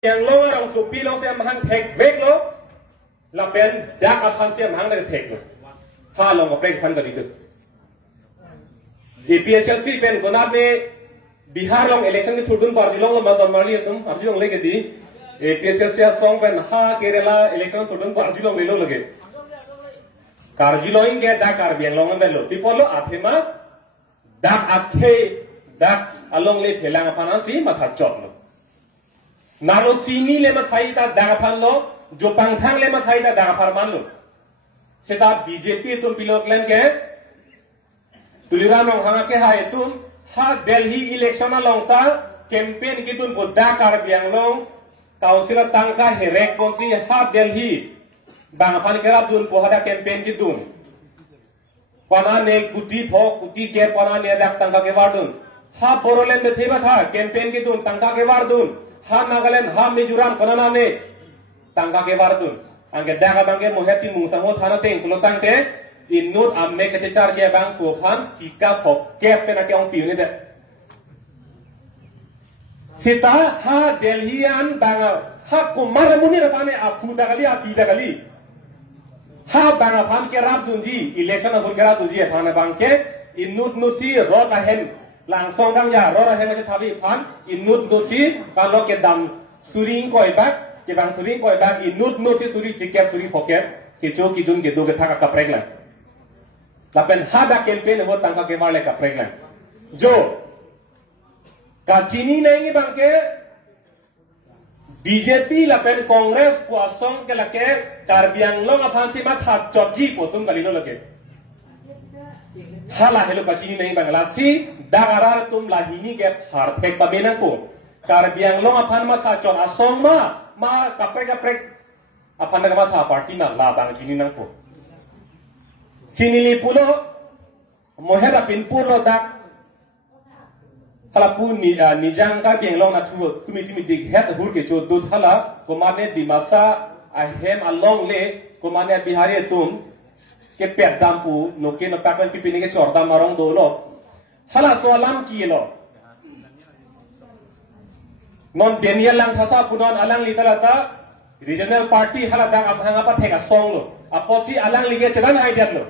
yang lo orang supi lo siam hang tek vek lo lapen dak akan siam hang dari tek lo ha lo ngoprek pan dari itu PSLC pen gonat ne Bihar long election ke thudun party long lo mandon mali tum arji long lege di PSLC song pen ha Kerala election thudun party long lo lege karji lo inge dak karbiang long lo people lo athema dak akhe dak along le phelang apana si matha chot lo Nalo sini le mathai ta dagapan lo, jo pangthang le mathai ta dagapar man lo. Seta BJP tum pilot len ke, tuliran nong hanga ke hai tum, ha Delhi election long ta, campaign kitun ko Dakar biang long, councilor tangka herek ponsi ha Delhi, bangapan kera dun ko hada campaign kitun. Pana ne kuti phok kuti ke pana ne dak tangka ke wardun. Ha Boroland de theba tha campaign kitun tangka ke wardun. Ha Nagaland, ha Mizoram, kanana ne tangka ke wardun. Angke daga bangke moheti mungsango thana teng kulo tangke innut amme kete charge bang kophan sika phok kep pena ke ong piune de. Sita ha Delhian banga ha kumar muni rapane apu dagali api dagali. Ha banga phan ke rab dunji election abul ke rab dunji thana bangke innut nusi rot ahen langsung kang ya rora hema se thabi phan innut dosi kalau ke dam suring koi bak ke bang suring koi bak innut nosi suri pikep suri poket ke cho ki jun ke do ke thaka kaprek la lapen hada campaign ho tangka ke wale kaprek la jo ka chini nahi bang ke BJP lapen Congress ko asong ke lake karbiang long aphansi ma tha chopji potum kalino lage hala helo kachini nahi bangla si dagarar tum lahini ke harthek pamena ko karbiang long aphan ma tha chon asong ma kaprek aphan ma tha party ma la bang chini nang ko sinili pulo mohera pinpur lo dak hala pu ni nijang ka biang long na thu tumi dik het hur ke cho dut hala komane dimasa ahem along le komane bihari tum ke pet dampu no ke no pakwan pipini ke chordam marong do lo hala so alam ki lo non denial lang thasa punon alang litalata regional party hala dang amhanga pa thega song lo aposi alang lige chedan hai diat lo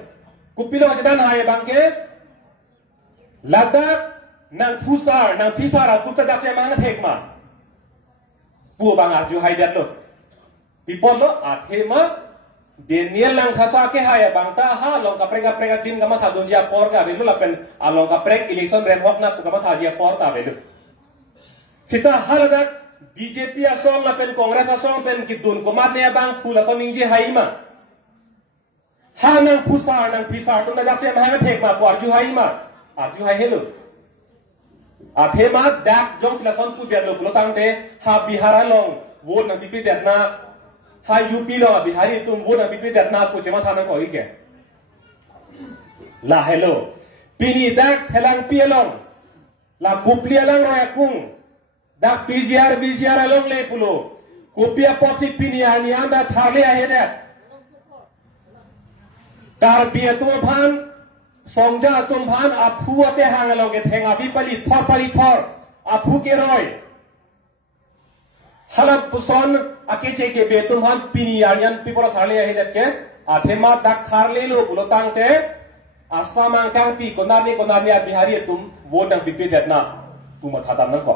kupilo chedan hai bangke ladak nang pisara tukta dak se mang thek ma pu bang arju hai diat lo people lo athema Daniel lang khasa ke haya bangta ha long kaprek din kama tha dunjia por ga belu lapen along kaprek election ren hok na tu kama tha jia por ta belu sita haladak BJP asong lapen Congress asong pen kidun komat ne bang phula so ningji haima ha nang pisa tu na jakse ma ha thek ma por ju haima arju hai helu athema dak jong sila son fu der lo lotang te ha Bihar long vote na pipi der na ha UP lo Bihari tum vote pipi dat na ko chema thana ko ike la hello pini dak helang pielong la kupli alang roya kung dak BGR along le pulo kupia posi pini ani anda thale aheda tar bia tu phan songja tum phan aphu ate hang along ke thenga bi pali thor aphu ke roi halap puson akeche ke betum han pini yan people thale ahe dat ke athema dak tharle lo bulotang te asamang kang pi konani Bihari tum wodang pipi dat na tum thadam nang ko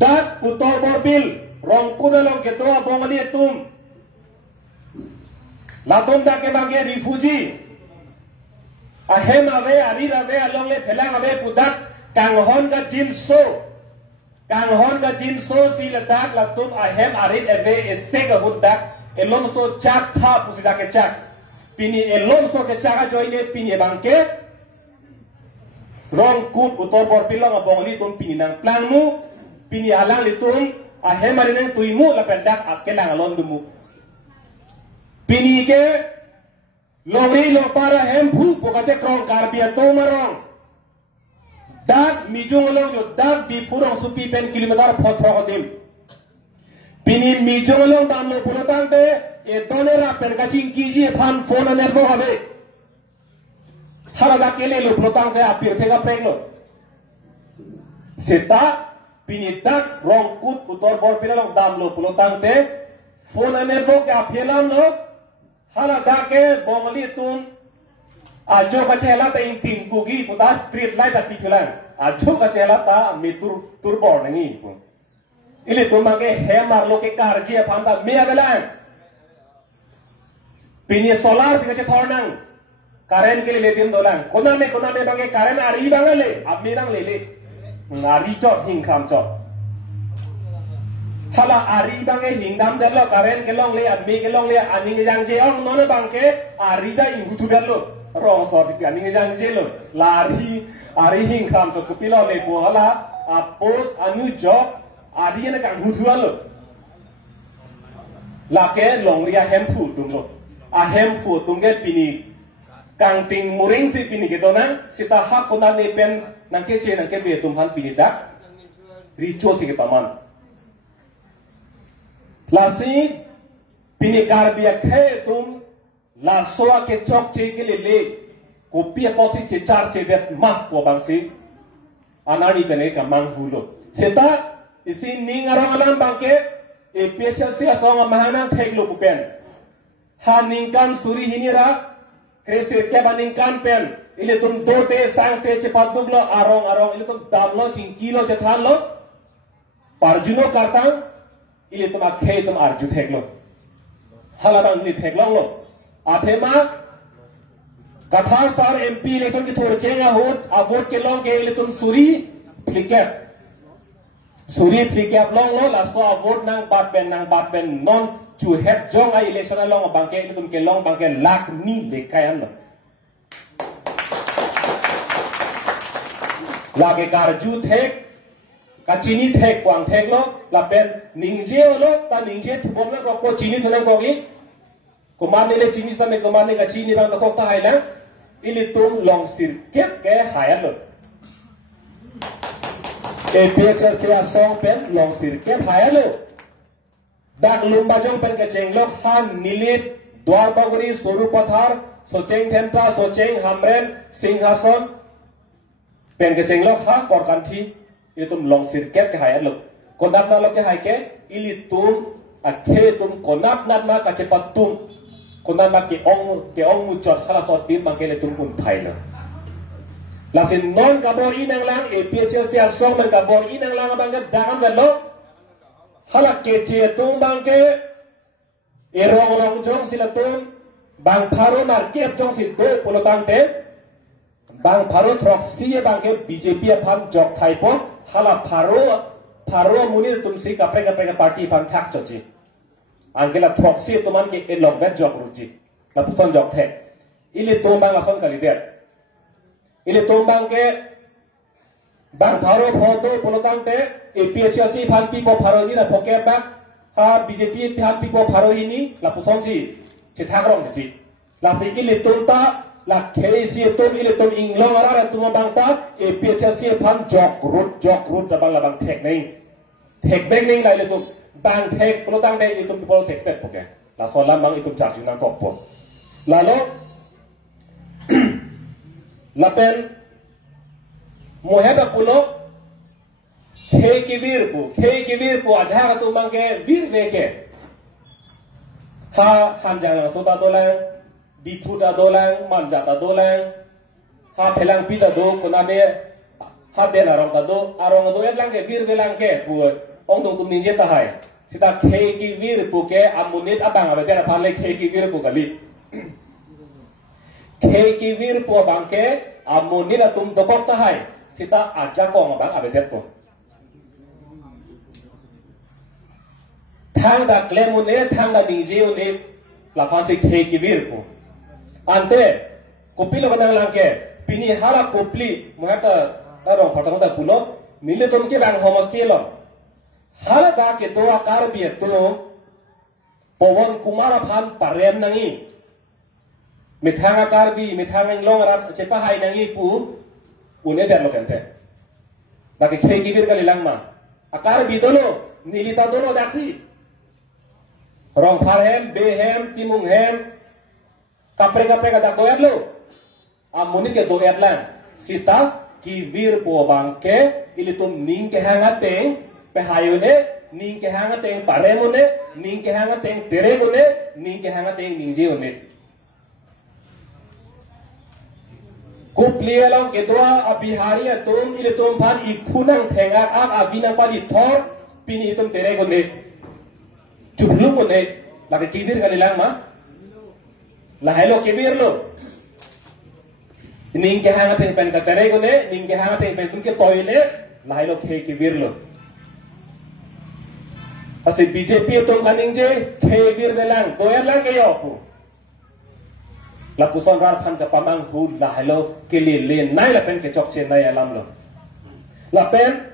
dak putor borbil rong punalong ke doa bongali tum latom dak ke bange refugee ahema ve arira ve along le phelang ave pudak kanghon ga jinso Kanghon ga jin so si ladak latum ahem arit eve esega hudak elom so chak tha pusida ke chak pini elom so ke chaka joine pini bangke rong kut utor bor pilong abongli tum pini nang plangmu pini alang litum ahem arit tuimu la pendak akelang alon dumu pini ke lori lo para hem phu pokache krong karbia to marong dak mijung long jo dak bi purong supi pen kilometer photro dim pini mijung long dam lo pulotang te e donera pen kaching kiji phan phone nerbo habe hara da kele lo pulotang te apir thega preng lo seta pinidak rongkut utor bor pinalong damlo pulo tangte phone anervo ke apielam lo hala dake bongli tum ajo kacela ta inting bugi putas street light ta pichulan ajo kacela ta mitur turbor nangi ile tumake hemar lo ke karji apanda me agalan pini solar sing ke thornang karen ke le tin dolan kona me bange karen ari bangale apni rang lele ngari chot hingkham chot hala ari bange hingdam dalo karen ke long le admi ke long le ani ngang je ong nona bangke ari da ingutu dalo rong so ti ani ngang je lo lari ari hingkham chot kupilo le bo hala apos anu job ari na kang hutu dalo lake long ria hempu tumlo a hempu tumge pini kang ting muring si pini gitu nang sita hak kona ne pen nang kece nang kebe tumhan pini dak rico si paman lasi pini karbia khe tum la soa ke chok che ke le kopi posi che char che det mah ko bangsi anani pene ka mang hulo sita isi ning arong alam bangke e pecha sia songa mahanang theglo kupen haningkan suri hinira Kresir ke bandingkan pen, ile tum dote sang se cepat duglo arong ile tum damlo cingkilo cethan lo, parjuno kartang, ile tum akhe tum arju theglo, halabang ni theglong lo, athema kathar sar MP election ki thor chenga hot, abot ke long ke ile tum suri flikap long lo, laso abot nang bat pen non chu het jong ai election along bangke tum ke long bangke lak ni lekayan lage karju thek kachini thek kwang thek lo la pen ningje lo ta ningje thubom na ko chini thonang ko gi kumar ne le chini sa me kumar ne ka chini bang ko ta hailang ili tum long stir kep ke hayan lo e pecha se song pen long stir kep hayan lo dak lumba jong pen ke cheng lo han nilit dwar baguri soru pathar socheng thenta socheng hamren singhason pen ke cheng lo ha kor kanthi itum long sir kep ke hayan lo konap na lo ke hai ke ili tum akhe tum konap nat ma ka chepat tum konap ma ke ong mu chot hala so tim ma ke le tum kun thai na la sin non ka bor inang lang e pechel sia song man ka bor inang lang bang ga dam ga lo halak ke che tum bang ke erong jong silatum bang pharo mar kep jong sil do polotang te bang pharo throk si bang ke BJP phan jok thai po hala pharo muni tum si kapre party phan thak chochi angela throk si tuman ke elong bet jok ruchi la puson jok the ile tum bang la son kali der ile tum bang ke bang pharo photo polotang te APHC phan pipo pharo ni na phoke ba ha BJP phan pipo pharo ini la puson si che thakrong chi la si ile tum ta la KC tum ile tum inglong ara tum bang ta APHC phan jok rut da bang la bang thek nei la ile tum bang thek polotang de ile tum pipo thek tet phoke la so lam bang itum char juna kok po la lo la pen moheba pulo Khe ki vir pu ajha tu mangke vir veke ha hanjang sota dolang dipu da dolang manja da dolang ha phelang pi da do kona me ha den arong da do etlang ke vir velang ke pu ong dong tum ninje ta hai sita khe ki vir pu ke amunit abang abe tera phale khe ki vir pu kali khe ki vir pu bangke amunit atum dokok ta hai sita aja ko abang abe ter pu thang da klemune thang da dingje une la pasi khe ki vir ko ante kopilo banang langke pini hala kopli mohata taro phatang da pulo mile tom ke bang homasielo hala da ke to akar bi to pawon kumara phan parem nangi mithang akar bi mithang inglong rat chepa hai nangi pu une der lo kente ba ke khe ki vir ka lilang ma akar bi dolo nilita dolo daksi rong pharhem behem timung hem kapre ka da doyat lo amunit ke doyat lan sita kibir po bangke ilitum ning ke hangateng pehayone ning ke hangateng paremone ning ke hangateng teregone ning ke hangateng ningjeone kuplialang kedua abihari atum ilitum pan ikunang thengak ak abinang pali thor pini itum teregone jublungone lagi kibir kalilang ma lahelo kibir lo ning ke hangateng pen ka teregone ning ke hangateng pen kun ke toile lahelo ke kibir lo Asi BJP itu kaning je kebir belang doyan lang kayo po. Lapuson rarpan ke pamang hud lah hello kili len nai lapen ke chok chen nai alam lo. Lapen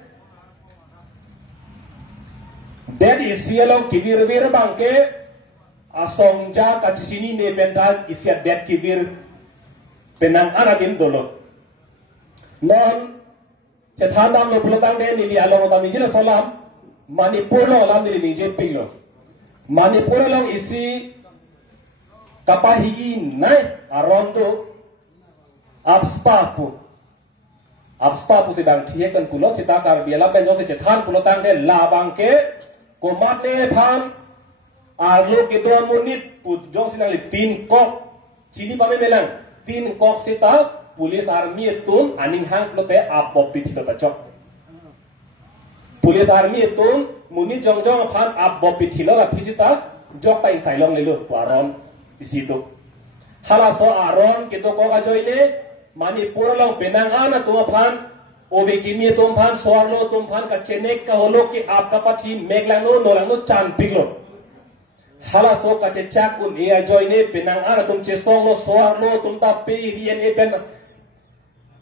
dedi sialong kibir bir bangke asong ja kachisini ne pental isia det kibir penang arabin dolo. Non cethandam lo pulutang de nili along tamijil solam Manipur lo alam diri BJP lo. Manipur lo isi kapahi nai arondo abspapu sedang tiakan pulau sitakar biala benjo se cethan pulau tang de labang ke komate phan arlo ke 2 menit put jong sinang le 3 kok chini pame melang 3 kok sita pulis army tun aning hang plote apop pitilo tachok Pulis army itu muni jong-jong pan abbo pitilo la pisita jok pa insai long lelu aron isitu. Halaso aron kita ko ka joine Manipur long penang ana tuma pan obe kimi tum pan soarlo tum pan ka chenek ka holo ki apka pati meglang no lang no chan piglo. Halaso ka chechak un ia joine penang ana tum chesong no soarlo tum ta pe rien e pen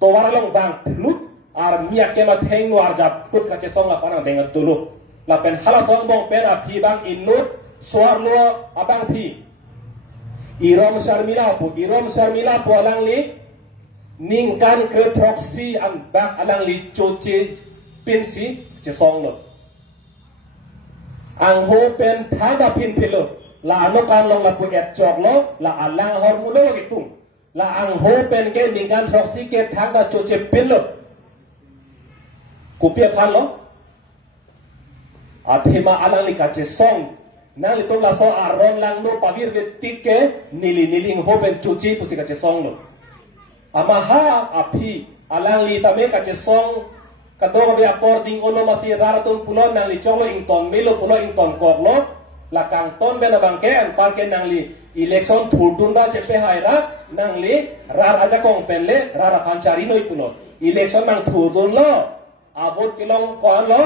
to waralong bang lut ar miak kemat heng no arjap put ka chesong la panang dengan dulu la pen hala song bong pen api bang inut suar lo abang pi irom sarmila po alang li ningkan ke troksi an bak alang li choche pinsi chesong lo ang ho pen thada pin pilo la ano kan long la pu et chok lo la alang hormulo lo gitung la ang ho pen ke ningkan troksi ke thada choche pin lo Kupia palo athema alang li kache song nang li la so aron lang no pavir de tike nili hopen chuchi pusi kache song lo amaha api alang li tame kache song kadong be according ono masih raratun pulon nang li cholo ington melo pulo ington koklo la kang ton be na bangke an parke nang li election thurdun ba chepe haira nang li rar aja kong penle rara pancari noi pulo election nang thurdun lo abot kilong kon lo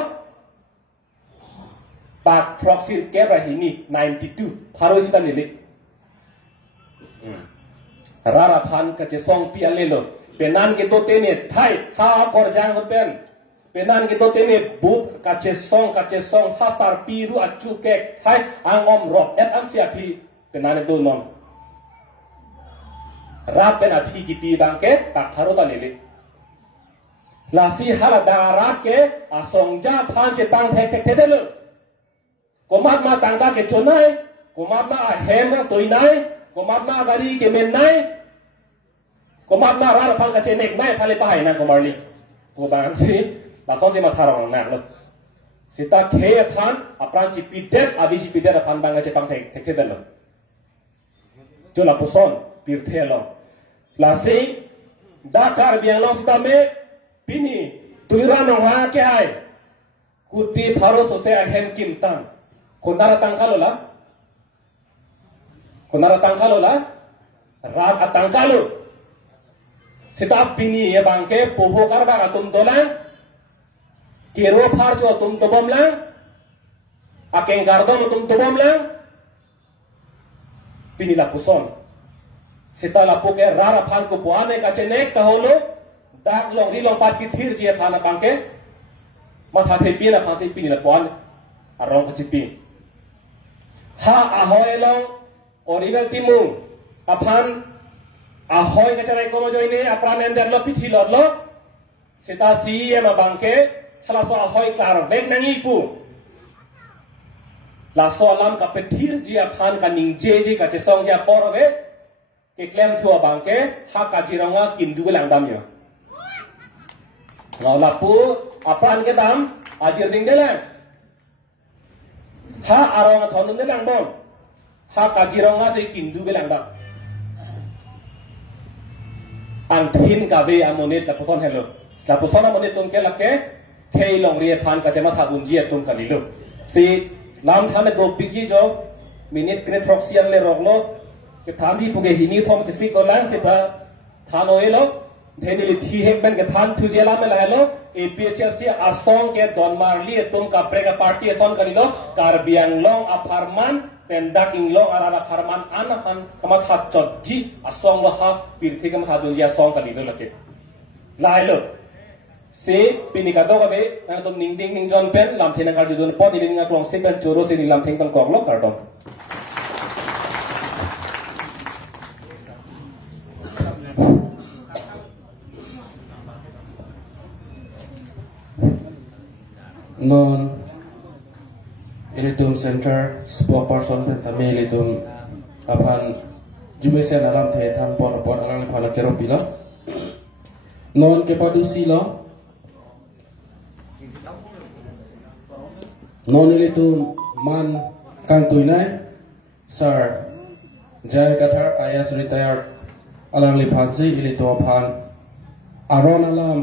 pak proxy kera hini 92 pharosi ta nili rara phan ka che song pi alelo penan ke to tene thai ha kor jang ben penan ke to tene bu ka che song hasar pi ru achu ke thai angom ro et am sia pi penan do non rap pen api ki pi bang ke pak pharo ta nili Lasi hala darat ke asongja pan che tang thek thedelo komat ma tangda ke chonai komat ma hem rang toinai komat ma gari ke mennai komat ma rar pan ka che nek nai phale pai na komarli ko bang si la song si ma tharong nak lo sita ke pan apran chi pidet avisi pidet pan bang che pang thek thedelo jola puson pir thelo lasi dakar biang lo sita me Pini tuliran orang ke ay kuti pharo sose ahem kimtan konara tangkalo la rat atangkalo sita pini ye bangke poho karba atum dolang kiro phar jo tum tobom lang akeng gardom tum tobom lang pini la puson sita la poke rara phan ko puane ka chenek ka holo dak long ri long pat ki thir je phana bangke ma tha the pi la pha se pi ni la pon arong ko chi pi ha ahoy long original timung aphan ahoy ka charai ko mo joine apran ender lo pithi lo seta si e ma bangke hala so ahoy kar bek nangi pu la so lam ka pe thir je aphan ka ning je ka che song ja por ve ke klem thua bangke ha ka jironga kin du lang dam yo Ngolapu apaan ke tam ajir ding delang. Ha arong thonun delang bon. Ha kajirong ase kindu belang dak. Angthin kabe amonit lapuson hello. Lapuson amonit tumke lakke thei long rie phan kachema thabun ji tum kanilu. Si lam thame do pigi jo minute kre throxian le roglo ke thandi puge hini thom chisi ko lang se pa thano elo dheni thi hek ben ke than thu jela me lahelo APHC asong ke donmar li tum ka prega party ason kanilo karbiang long aparman pendak inglong arana farman anakan kamat hat chodji asong lo ha pirthi kam hadun ji asong kanilo lake lahelo se pinikato kabe na tum ning ding ning jon pen lam thena kar judun pod ning nga klong se pen choro se lam theng kon kok lo kardom non ilitum center spokesperson kami ilitum apan jumesian alam the than por alang phala kero pila non kepadusi lo non ilitum man kantuinai sir jai kathar IAS retired alang liphansi ilitu aphan aron alam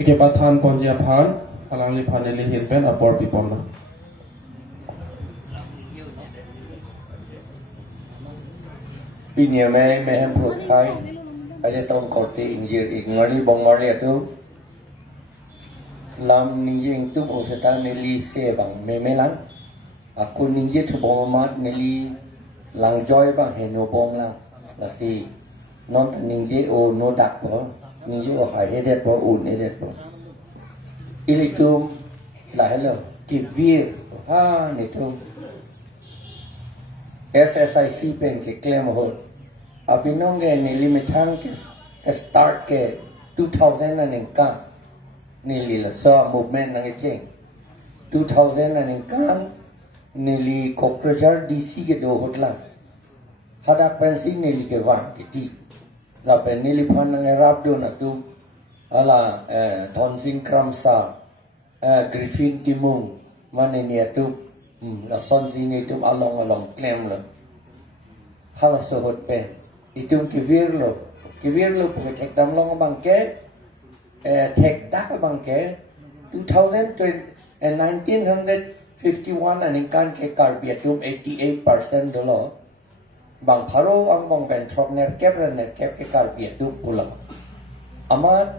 ikepathan ponjia phan alang liphan eli hinpen apor pipon na Pinya me hem phut khai aja tong korti injir ngari bong ngari atu lam ninjing tu oseta neli se bang memelang aku ninje tu bong mat neli lang joy bang heno bong lang lasi non ninje o no dak bo ninje o hai hedet bo un hedet bo ilitum la hello kivir ha nitum SSIC pen ke claim ho abinong ge nili methang ke start ke 2000 and ka nili la so movement nang cheng 2000 and ka nili Kokrajhar DC ke do hotla hada pensi nili ke wa ke ti la pen nili phan nang rap do na tu ala thon sing kramsa Griffin Timung mane ne tu la son si ni tum along claim lo hala so hot pe itum kivir lo pu tek dam long bang ke tek dak bang ke 1951 and kan ke karbia tum 88% dolo bang pharo ang bang ben thok ner kep ke karbia tum pula ama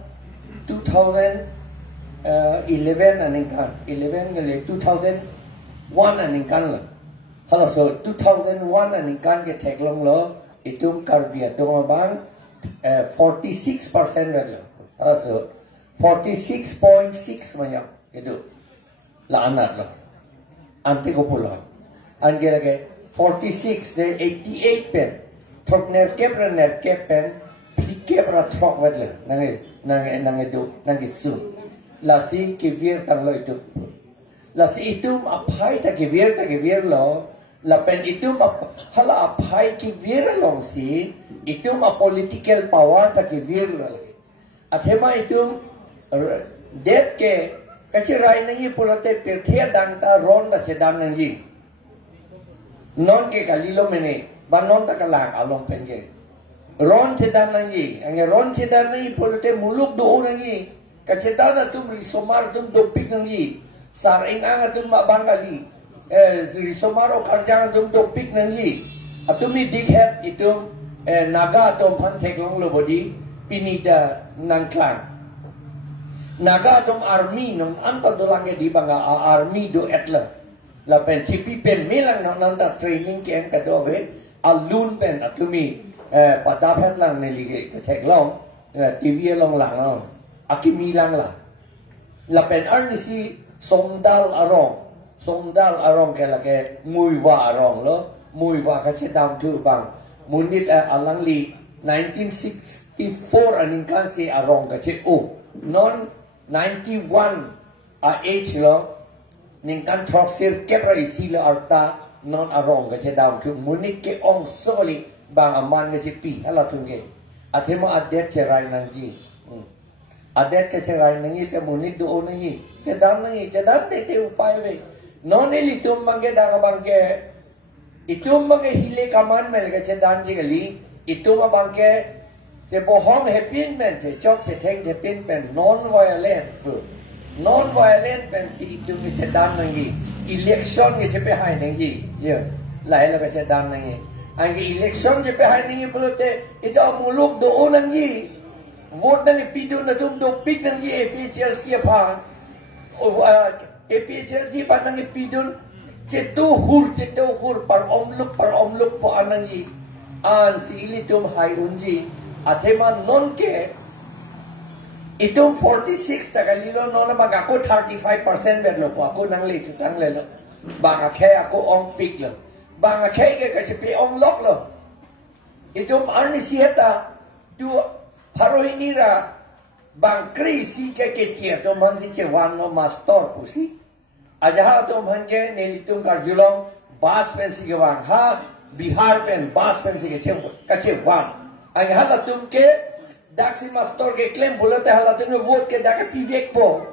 2011 and kan 11 ngale 2001 and kan la hala so 2001 and kan ke thek long lo itum karbia tum bang 46% lo hala so 46.6 maya itu la anat lo ante ko pula ange lage 46 de 88 pen thok ner kep pen pikep ra thok wedle nange do nange su la si kivir tang lo itu la si itum apai ta kivir lo la pen itum hala apai kivir long si itum a political power ta kivir lo athema itum det ke kachirai na yi pulate perthia dang ta ron da sedam na yi non ke kalilo mene banon ta kalang along pen ke ron sedam na yi ang ron sedam na yi pulate muluk do na yi kacedana tu risomar tu dopik na yi sareng ang tu mabangali risomar o karjang tu dopik na yi atumi dighet itum naga atom phan theklong lo bodi pinita nang klang naga atom army nang anta dolang di banga army do etla la pen chipi pen melang nang ta training ke ang kadove alun pen atumi padaphat lang nelige theklong TV long lang long akimi lang la pen arnisi somdal arong ke lage muiwa arong lo muiwa ka sedam tu bang munit alang li 1964 aning kan si arong ka che o non 91 age lo ning kan thok sir kepra isi lo arta non arong ka sedam tu munit ke ong soli bang aman ke pi hala tu ke athema adet cherai nang ji adet ke cerai nangi ke munit do nangi sedang nangi cedan te upay we non elitum mangge daga bangke itum mangge hile kaman mel ke cedan jigali itum bangke se bohong happy men se chok se theng happy men non violent pen si itum ke cedan nangi election ke chepe hai nangi ye lai la ke cedan nangi angge election chepe hai nangi bolte ita muluk do nangi vote nangi pidun na dum do pik nangi APHLC pa APHLC pa nangi pidun cetu hur par omluk po anangi an si ilitum hai unji athema non ke itum 46 tagalilo non magako 35% berlo po ako nangli tutang lelo banga khe ako ong pik lo banga khe ke kasepi ong lok lo itum arni sieta tu Parohinira bang krisi ke kecil tu mansi cewan no master pusi aja tu manje nelitung karjulong bas pensi ke wang ha Bihar pen bas pensi ke cewan ang hala tum ke daksi master ke claim bolate hala tum vote ke dak pivek po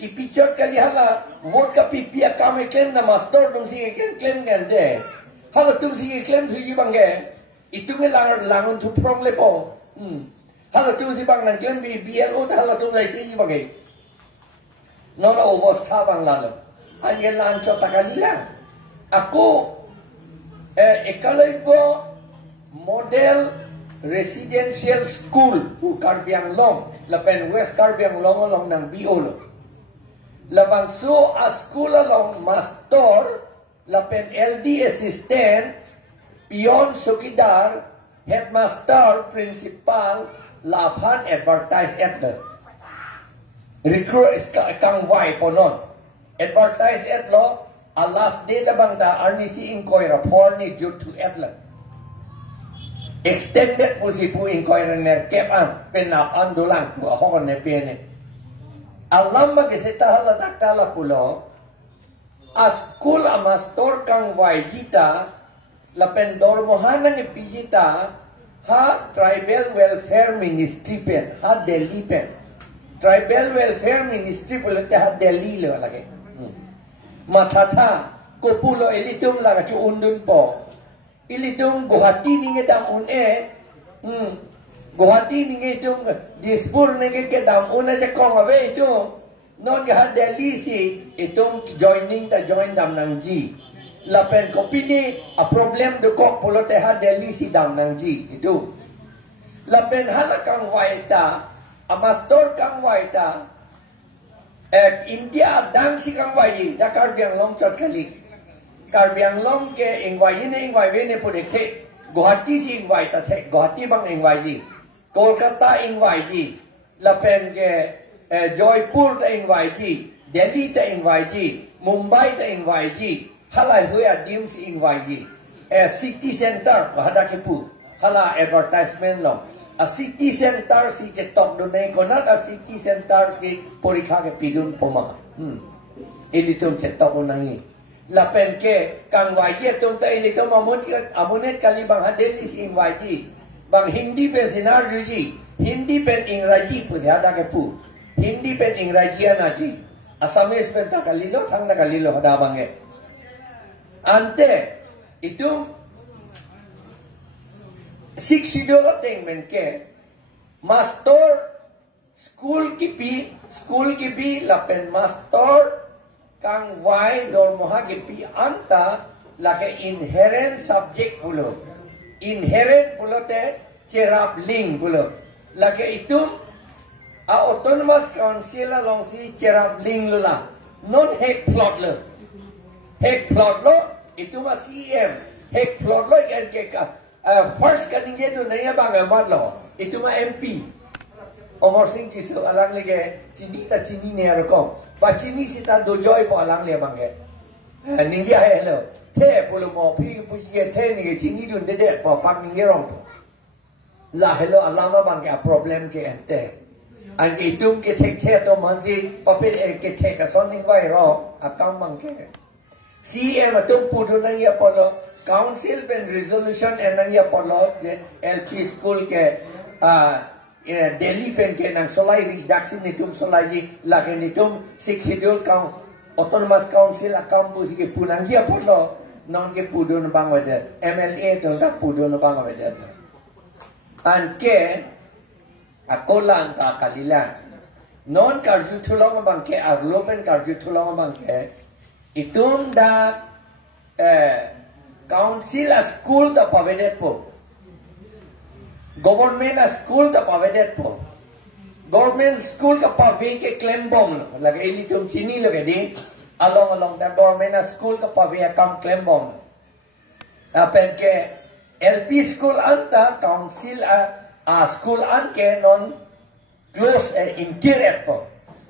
ki pichot kali hala vote ka pipia kame claim na master tum si ke claim ngande hala tum si ke claim thuji bangge itu nge langun tu prong le po hala tu si bang nanjon bi BLO ta hala tu lai si bagai no la ovostha bang lalo anye lan cho takalila aku ekalaipo model residential school hu Karbiang Long lapen West Karbiang Long along nang BO lo labang so a school along master lapen LD assistant pion sukidar headmaster principal laphan advertise at the recruit kang vai ponon advertise at lo a last day labang da RNC inquiry report ni due to atla extended pusi pu inquiry ner kep an penap an dulang tu ahon ne pene alam mageseta hala daktala pulo a school a master kang vai jita lapen dormohana ni pijita ha tribal welfare ministry pen ha Delhi pen tribal welfare ministry pulo te ha Delhi lo lagi matata kopulo ilitum laga chu undun po ilitum Guwahati ninge dam Guwahati ninge tum Dispur ninge ke dam une je kong ave itu non ke ha Delhi si itum join dam nangji lapen kopini a problem de kok pulo te ha Delhi si dam nangji itu lapen hala kang waita a master kang waita India dang si kang wai da Karbiang Long chot kali Karbiang Long ke ingwai ne pode the Guwahati si ingwai ta the Guwahati bang ingwai ji Kolkata ingwai ji lapen ke Joypur ta ingwai ji Delhi ta ingwai ji Mumbai ta ingwai ji hala huya dim si ingwai ji city center hada ke pu hala advertisement lo a city center si chetok do nei konat a city center si porikha ke pidun poma ilitum chetok unangi lapen ke kang wai ye tum ta ilitum amunet kali bang hadeli si ingwai ji bang hindi pen sinar ji hindi pen ingraji pu hada ke pu hindi pen ingrajiana ji asamis pen ta kalilo thang na kalilo hada bange ante itu 6 schedule attainment ke master school ki lapen master kang vai dol moha ki pi anta lake inherent subject pulo te cherap ling pulo lake itu a autonomous council along si cherap ling lula non hek plot lo itu ma CM hek plot lo kan ke first kaningge do naya bang amat lo itu ma MP Omar Singh kisu alang lege chini ne arkom ba chini sita do joy po alang le bang ningge hai lo the polo mo pi ye the ni chini dun de po pak ningge rong la hello alama bang ke problem ke ente an itum ke thek to manji papel ke thek ka soning vai ro akam bang ke CM atum pudu nang ya polo council pen resolution and nang ya polo LP school ke Delhi pen ke nang solai reduction nitum solai lagi nitum six schedule count autonomous council campus ke punang dia porlo non ke pudun bang wede MLA tu tak pudun bang wede an ke akolan ka kalila non karju thulong bang ke aglopen karju thulong bang ke itum da council school da pavedet po government school ka pavedet po government school ka pave ke claim bomb lagi ini tum sini lagi di along the government school ka pave kam claim bomb apen ke LP school anta council school an ke non close interior po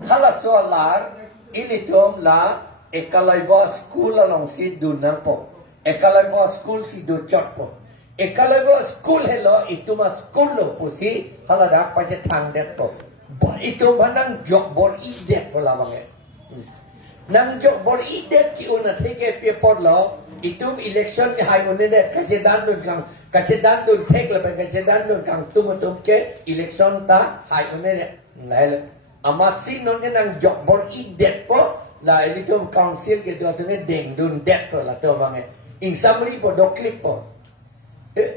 hala solar ini tum la ekalaiwa school along si dunang po ekalaiwa school si dujak po ekalaiwa school hello itu mas school lo pusi haladak paje thang det po itu manang jok bor idet po lawange nang jok bor idet ki una theke pe por lo itum election ni hai une de kasedan dun thek le pe kasedan dun kang tum ke election ta hai une de lai amat si non nang jok bor idet po la elitum council ke do tune deng dun det po la to wange in summary po do click po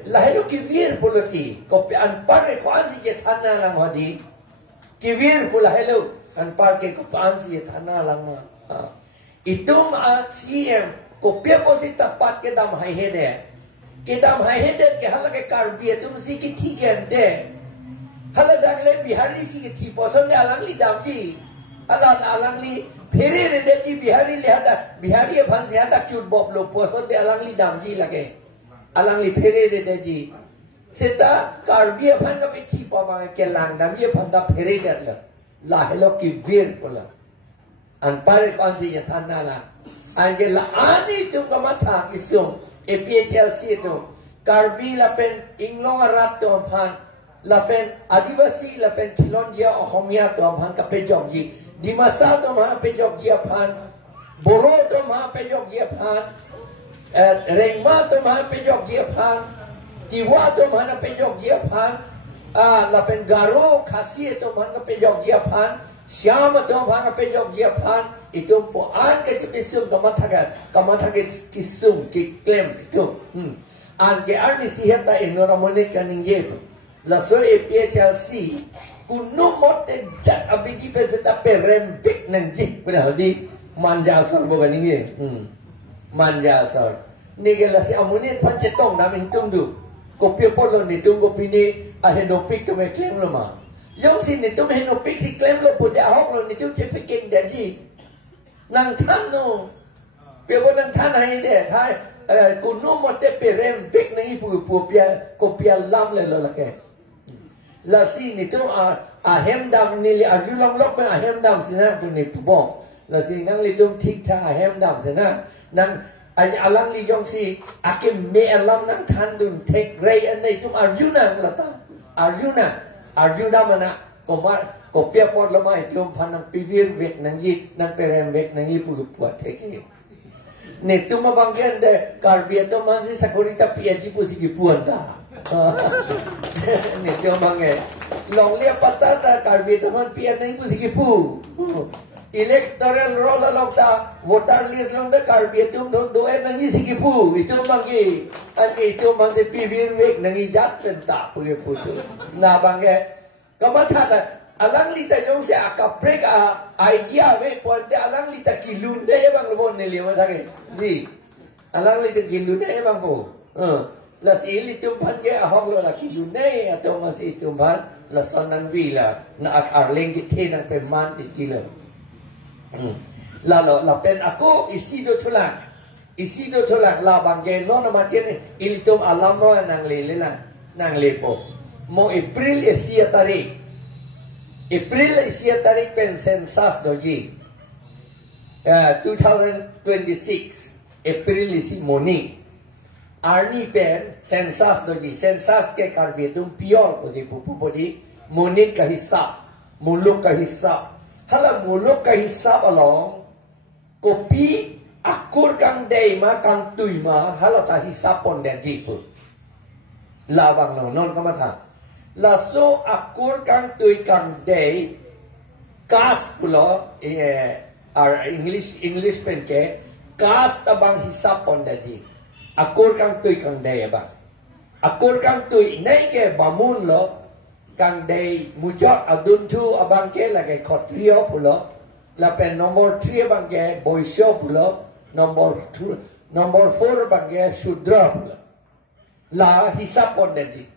lahelo kivir poloti kopi anpare ko ansi je thana lang hodi kivir pula hello anpar ke ko ansi je thana lang ma itum CM kopi ko si tapat ke dam hai hede ke dam hai hede ke halake karbi tum si ki ठीक है दे hala dagle bihari si ki thi poson de alangli damji alangli फेरे रे दे जी बिहारी लिहादा बिहारी भान से हदा चूट बॉब लो पोसो दे अलंगली दामजी लगे अलंगली फेरे रे दे जी सेता कार्बिया भान का पे थी पामा के लांग दाम ये भान दा फेरे दे ला हेलो की वीर बोला अन पारे कौन सी ये थाना ला आगे ला आनी तुम का मथा किसुम APHLC तो कार्बी लपेन इंग्लोंग रात तो भान लपेन आदिवासी लपेन खिलौंजिया अहोमिया तो भान का पे जॉबजी Dimasa tu maha pejok jiapan, Boro tu maha pejok jiapan, Rengma tu maha pejok jiapan, Tiwa tu maha pejok jiapan, Lapen Garo Khasi tu maha pejok jiapan, Syam tu maha pejok jiapan, itu puan ke cisum kamathaga kisum ki claim itu. An ke arni sihata enoramonet kaninge, laso APHLC kuno mote jat abidi peseta perempik nanti pada hari manja asal bukan ini manja asal ni kalau si amunin pancetong namin tunggu kopi polo ni tunggu pini ahenopik tu meklaim lo mah yang si ni tu ahenopik si klaim lo punya ahok lo ni tu cepeking daji nang tan no pihak nang tan hai deh thai kuno mote perempik nanti pu kopi lam le lo lagi lasi ni tu ahem dam ni li ajulang lok pen ahem dam sina tu ni pubong lasi nang li tu tik ta ahem dam sina nang alang li jong si akim me alam nang than dun tek rei an nei tu arjuna lata arjuna mana ko pia pot lamai tu phanang pivir vek nang yi nang perem vek nang yi pu puat tek ni tu ma banggen de karbia tu masih sakurita PNG pu sigi puan da ni dia mangai long lia patata karbi teman pian nang pu sigi pu electoral roll along ta voter list long da karbi tum do nang sigi pu itu mangi an itu masih pivir wek nang jat senta pu pu tu na bangai kamatha alang li ta jong se akaprek idea we pon de alang li ta kilun de bang lo ne le ma thage ni alang li ta kilun de bang po la si li tumpan ge ahong lo la kilune atau masih tumpan la sanan vila na arling ki the nang pe man ti kilo la la pen aku isi do thulang la bang ge no na ma ti ni ilitum alam no nang le la nang le po mo April isia tarik pen sensas doji 2026 April isi morning Arni pen sensas doji sensas ke karbi tum piol doji pupu bodi monik ka hisab muluk ka hisab hala muluk ka hisab along kopi akur kang dei ma kang tui ma hala ta hisab pon den ji pu lawang no non kamatha laso akur kang tui kang day kas pulo English pen ke kas tabang hisap pon daji akur kang tui kang day ba akur kang tui nay ke bamun lo kang day mujak adun tu abang ke lagi khotrio pulo la pen nomor 3 abang ke boisyo pulo nomor 4 abang ke shudra pulo la hisap pon daji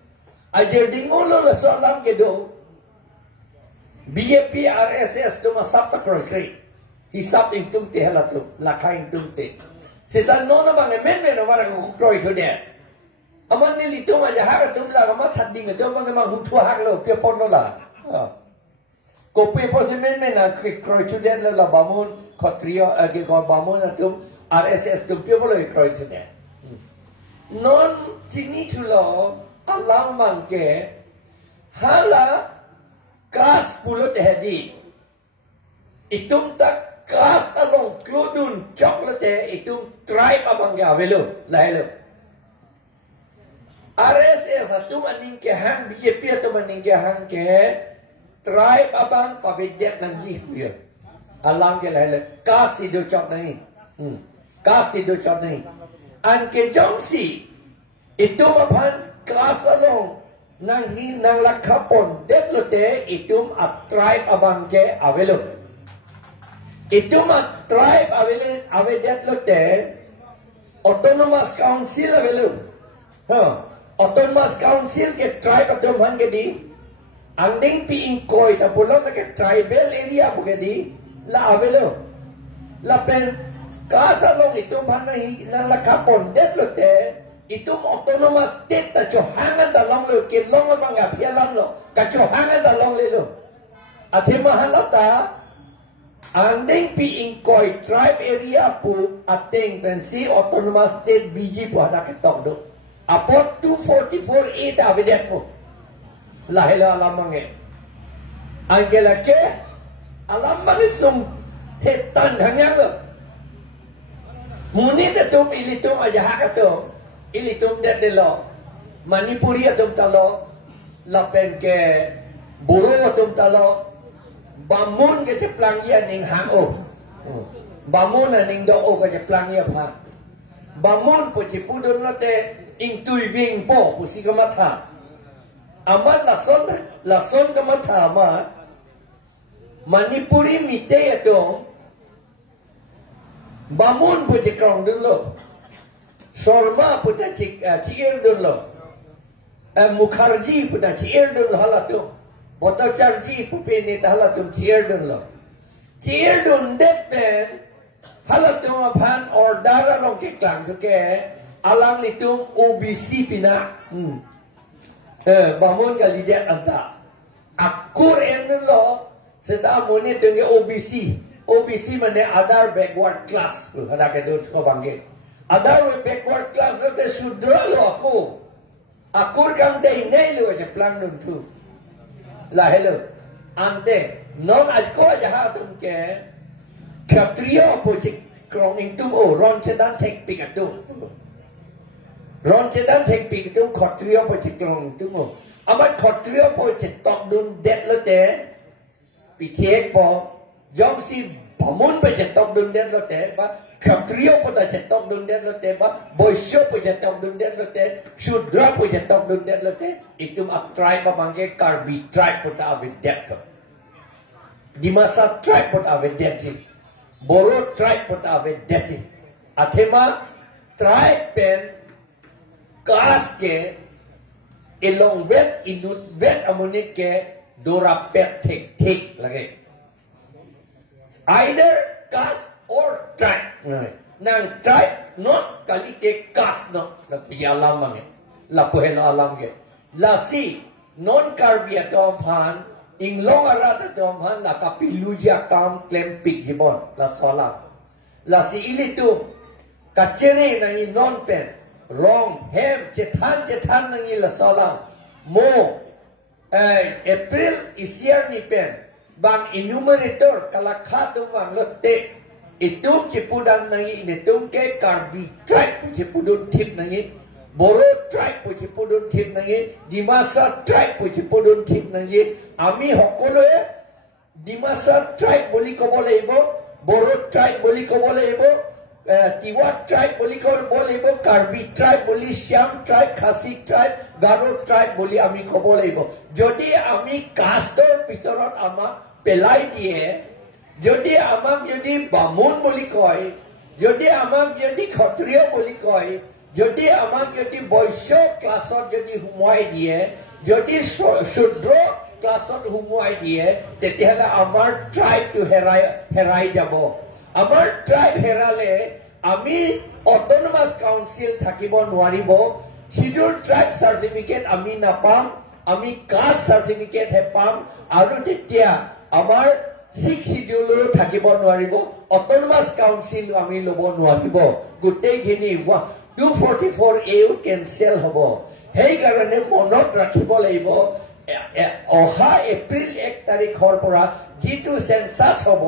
ajar dingolo la soalam ke do BJP RSS tu masap tak kerja hisap intum te halatu lakha intum te sedan nona bang men orang kroi tu dia aman ni litu aja har tu la ma thading tu bang ma hutu hak lo pe pon lo la ko pe po se men na kroi tu dia la bamun khatrio age ko bamun tu RSS tu pe lo kroi tu dia non chini tu lo alam mangke hala kas pulut hedi itum tak kas along kludun chocolate itum tribe abang ya velo laelo RSS atum aning ke hang BJP atum aning ke hang ke tribe abang pavidyat nanji puya alam ke laelo kas ido chok nahi kas ido chok nahi an ke jongsi itum apan kas along nang lakhapon det lote itum a tribe abang ke avelo itum a tribe ave det lote autonomous council avelo autonomous council ke tribe atum han ke di anding pi inkoi ta pulo ke tribal area bu ke di la avelo la pen kasa long itum han nang lakhapon det lote itum autonomous state ta chohangan dalong lo ke long bang apialam lo ka chohangan dalong le lo athema halata anding pi inkoi tribe area pu ateng pensi autonomous state biji pu ada ketok do apot 244 ta vedet pu lahela alamange angela ke alam manisum tetan hanyang lo muni de tum ilitum aja hakato ili tum det de lo Manipuri tum talo lapen ke buru tum talo bamun ke ceplang ia ning hang o bamun ning do o ke ceplang ia pha bamun pu cipudun lote ing tui wing po pu si kamatha amat lason kamatha ma Manipuri mite to bamun pu cikrong dun lo Sorma punya ciir dulu, Mukharji punya ciir dulu halatu, Bhattacharya punya halatu ciir dulu, ciir dulu depan halatu apaan order long keklang tu ke alam litung OBC pina, bangun kali dia anta, akur dulu sedang muni tu ke OBC mana other backward class, ada kedua tu bangke. Ada backward class itu sudra lo aku kang day nay lo aja plan dun tu lah hello ante non ajko aja ha tum ke kshatriya pojik kronging tum ron cedan tek pik atu ron cedan tek pik tum kshatriya pojik kronging tum amat kshatriya pojik tok dun det lo te pichek po jongsi bamun pojik tok dun det lo te ba Kshatriya pun tak cetok dun den lote ba, boisyo pun cetok dun den lote, shudra pun cetok dun den lote, itu mak tribe mangke karbi tribe pun tak avidet ko. Di masa tribe pun avidet si, boro tribe pun avidet si. Athema tribe pen kas ke elong vet inut vet amunik ke dora pet tik lagi. Either kas or tribe. Nang tribe not kali ke kas not la alam mange la pohel alam ge la si non karbia tom phan ing long arata tom phan la kapiluja kam klempik jibon la sala la si ili tu kachere nang non pen wrong hem chethan nang la sala mo April isier ni pen bang enumerator kalakha tu bang lotte itum cipudan nangi itum ke karbi tribe cipudun tip nangi Boro tribe puji pudun thik nangi, Dimasa tribe puji pudun thik nangi, ami hokoloe Dimasa tribe boli kobo leibo, Boro tribe boli kobo leibo, Tiwa tribe boli kobo leibo, Karbi tribe boli, Siam tribe, Khasi tribe, Garo tribe boli ami kobo leibo. Jodi ami castor pitorat ama pelai diye, Jodi amam jodi bamun boli koi, Jodi amam jodi khatriya boli koi, Jodi amam jodi boisho klasot jodi humuai diye, Jodi shudro klasot humuai diye, tetihala amar tribe to herai jabo. Amar tribe herale, ami autonomous council thakibo nwaribo, scheduled tribe certificate ami napam, ami caste certificate hepam, aru tetia amar 6 schedule thakibo nwaribo, autonomous council ami lobo nwaribo. Gutei khini 244A cancel hobo. Hei karone monot rakhibo laibo. Oha April 1 তাৰিখৰ পৰা যেটো সেন্সাস হ'ব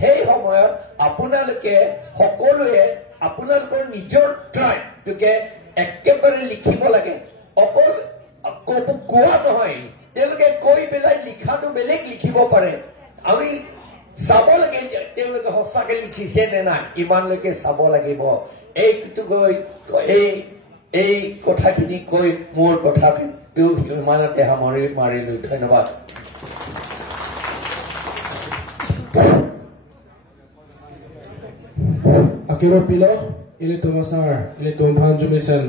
সেই সময়ত আপোনালোকে সকলোৱে আপোনালোকৰ নিজৰ ট্ৰাইব টুকে একেবাৰে লিখিব লাগে অকল কোৱা নহয় তেওঁলোকে কৈ পেলাই লিখাটো বেলেগ লিখিব পাৰে আমি চাব লাগে তেওঁলোকে সঁচাকে লিখিছে নে নাই ইমানলৈকে চাব লাগিব এইটো গৈ এই কথাখিনি কৈ মোৰ কথাখিনি ইমানতে মাৰিলো ধন্যবাদ Akiro pilo ilito masar ilito phan jumisen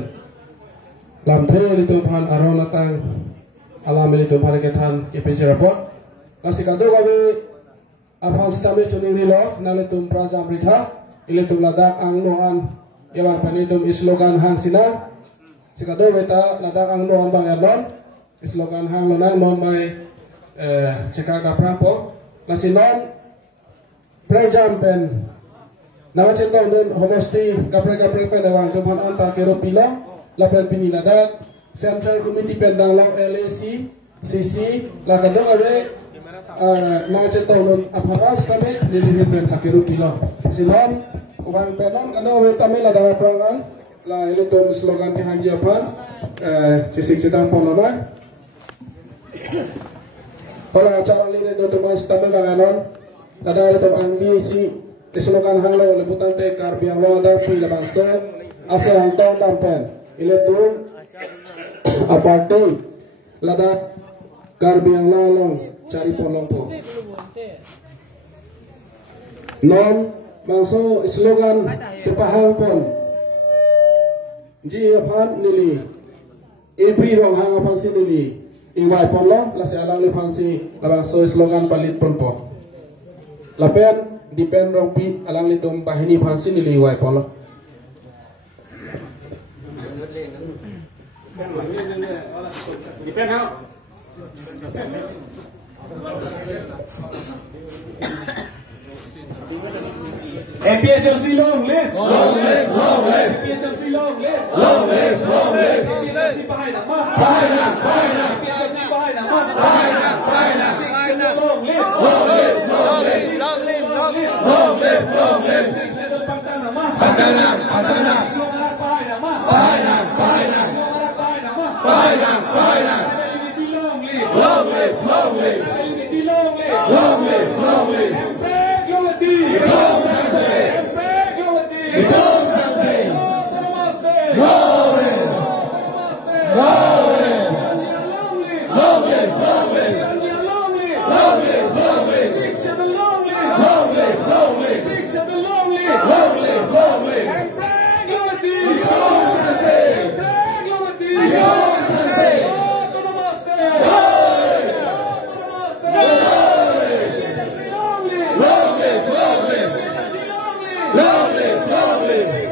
lamthe ilito phan aronatang alam ilito phan kethan kepese report nasikado gabe afan stame chunirilo nalitum prajam ritha ilito ladak angnoan yaman panitum islogan hang sina sikado beta ladak angnoan bang yadon islogan hang lonai mombai cekak daprapo nasinon prajam pen Nama cendol dan homosti kapre pada wang tuan anta kero pila lapan piniladat Central Committee pendang lau LAC CC lakadong ada nama cendol dan apharas kami lilihin ben akero pila silon ubang penon kadang ada kami ladang perangan la itu slogan tihanji apa sisik sedang ponona kalau acara lini itu tuan stampe banganon kadang ada tuan anggi si Islogan hanglo lebutan te karbiang lo ada pila bangsa ase hangtong dampen iletum aparte lada karbiang lo long cari polong po non bangso slogan tepahang pon ji aphan lili every rong hang aphan si lili iwai polong lasi alang li phan si bangso slogan palit pon po lapen depend rompi alang litum bahini phansin niliwai polo depend how MPSLC long live MPSLC long live MPSLC behind the mark MPSLC behind the mark long live Long live Pagdana Lovely.